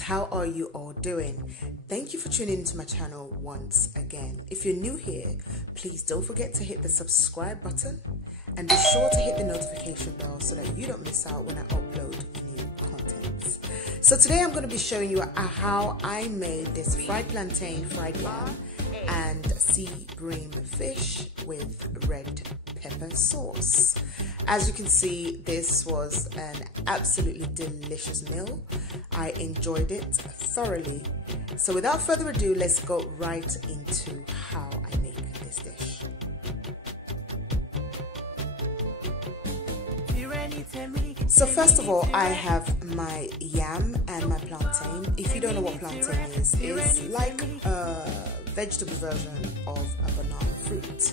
How are you all doing? Thank you for tuning into my channel once again. If you're new here, please don't forget to hit the subscribe button and be sure to hit the notification bell so that you don't miss out when I upload new content. So today I'm going to be showing you how I made this fried plantain, fried yam and sea bream fish with red pepper sauce. As you can see, this was an absolutely delicious meal. I enjoyed it thoroughly. So without further ado, let's go right into how I make this dish. So first of all, I have my yam and my plantain. If you don't know what plantain is, it's like a vegetable version of a banana fruit.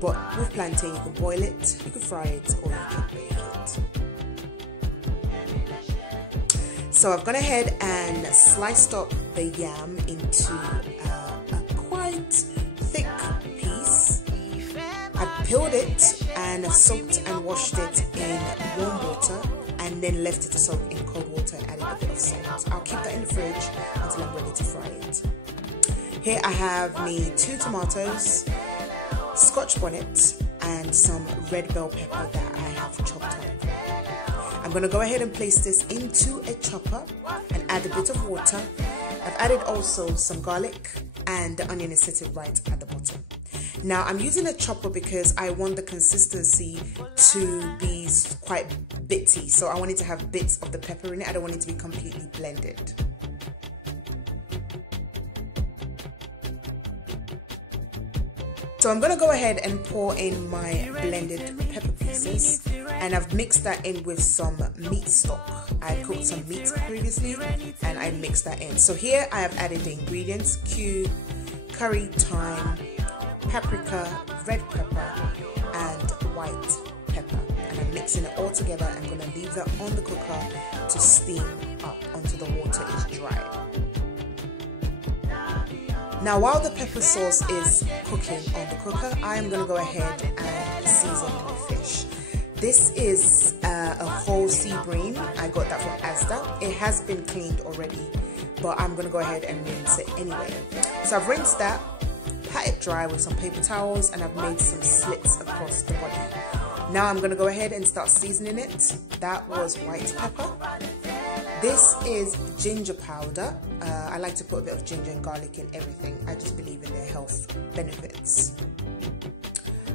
But with plantain, you can boil it, you can fry it, or you can bake it. So I've gone ahead and sliced up the yam into a quite thick piece. I peeled it and soaked and washed it in warm water and then left it to soak in cold water and added a bit of salt. I'll keep that in the fridge until I'm ready to fry it. Here I have me 2 tomatoes, Scotch bonnet and some red bell pepper that I have chopped up. I'm going to go ahead and place this into a chopper and add a bit of water. I've added also some garlic and the onion is sitting right at the bottom. Now I'm using a chopper because I want the consistency to be quite bitty, so I want it to have bits of the pepper in it. I don't want it to be completely blended. So I'm going to go ahead and pour in my blended pepper pieces, and I've mixed that in with some meat stock. I cooked some meat previously and I mixed that in. So here I have added the ingredients: cube, curry, thyme, paprika, red pepper and white pepper, and I'm mixing it all together. I'm going to leave that on the cooker to steam up until the water is dry. Now while the pepper sauce is cooking on the cooker, I am going to go ahead and season my fish. This is a whole sea bream. I got that from Asda. It has been cleaned already, but I'm going to go ahead and rinse it anyway. So I've rinsed that, pat it dry with some paper towels, and I've made some slits across the body. Now I'm going to go ahead and start seasoning it. That was white pepper. This is ginger powder. I like to put a bit of ginger and garlic in everything. I just believe in their health benefits.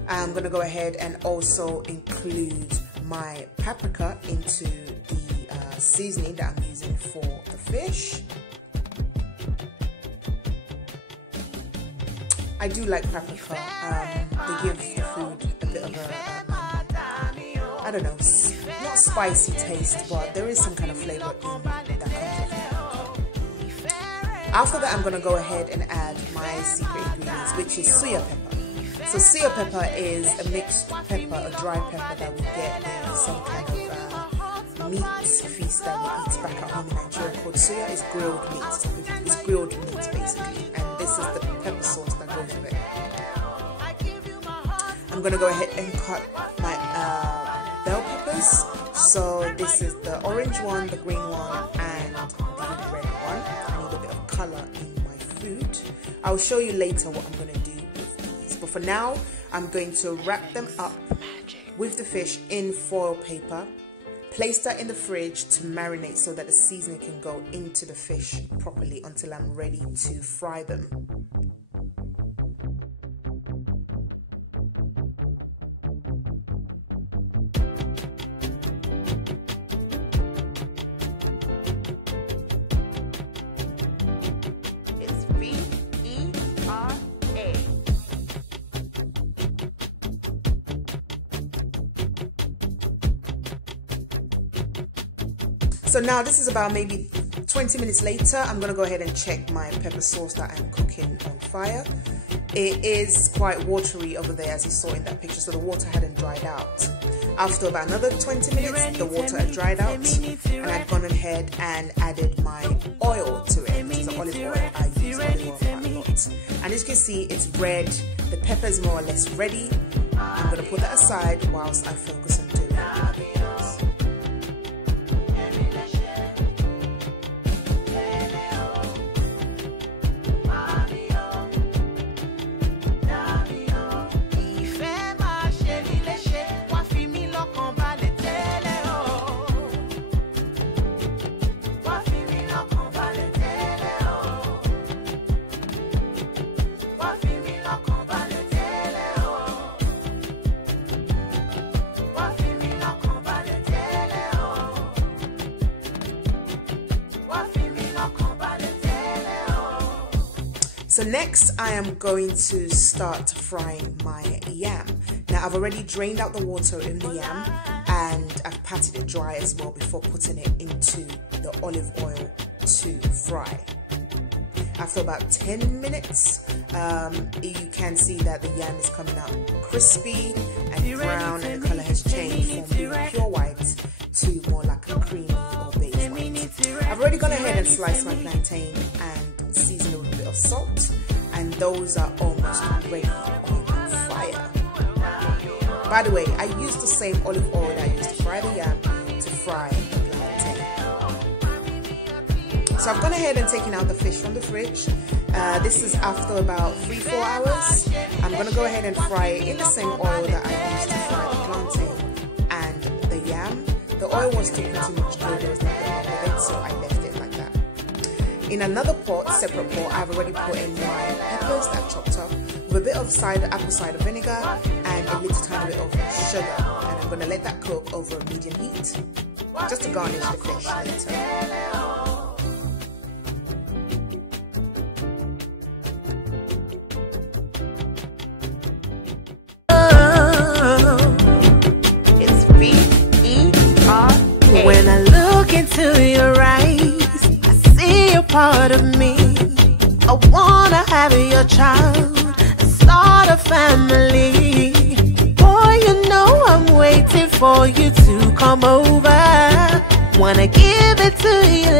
I'm going to go ahead and also include my paprika into the seasoning that I'm using for the fish. I do like paprika. They give the food a bit of a I don't know, not spicy taste, but there is some kind of flavor in that comes with it. After that, I'm going to go ahead and add my secret ingredients, which is suya pepper. So suya pepper is a mixed pepper, a dry pepper that we get in some kind of meat feast that we eat back at home in Nigeria called suya. It's grilled meat. It's grilled meat basically, and this is the pepper sauce that goes with it. I'm going to go ahead and cut my bell peppers. So this is the orange one, the green one and the red one. I need a bit of color in my food. I'll show you later what I'm going to do with these, but for now I'm going to wrap them up with the fish in foil paper, place that in the fridge to marinate so that the seasoning can go into the fish properly until I'm ready to fry them. So now this is about maybe 20 minutes later. I'm going to go ahead and check my pepper sauce that I'm cooking on fire. It is quite watery over there, as you saw in that picture, so the water hadn't dried out. After about another 20 minutes, the water had dried out, and I'd gone ahead and added my oil to it, which is the olive oil. I use olive oil quite a lot. And as you can see, it's red. The pepper is more or less ready. I'm going to put that aside whilst I focus on doing other things. So next I am going to start frying my yam. Now I've already drained out the water in the yam and I've patted it dry as well before putting it into the olive oil to fry. After about 10 minutes, you can see that the yam is coming out crispy and brown, and the color has changed from being pure white to more like a creamy or beige white. I've already gone ahead and sliced my plantain and seasoned it with a bit of salt, and those are almost ready on fire. By the way, I used the same olive oil that I used to fry the yam to fry the plantain. So I've gone ahead and taken out the fish from the fridge. This is after about 3-4 hours. I'm going to go ahead and fry it in the same oil that I used to fry the plantain and the yam. The oil was still pretty much good, there was nothing wrong with it, so I left it like that. In another pot, separate pot, I've already put in my peppers that I chopped up with a bit of apple cider vinegar and a little tiny bit of sugar. And I'm going to let that cook over a medium heat just to garnish the fish later. When I look into your eyes, I see a part of me. I wanna have your child and start a family. Boy, you know I'm waiting for you to come over. Wanna give it to you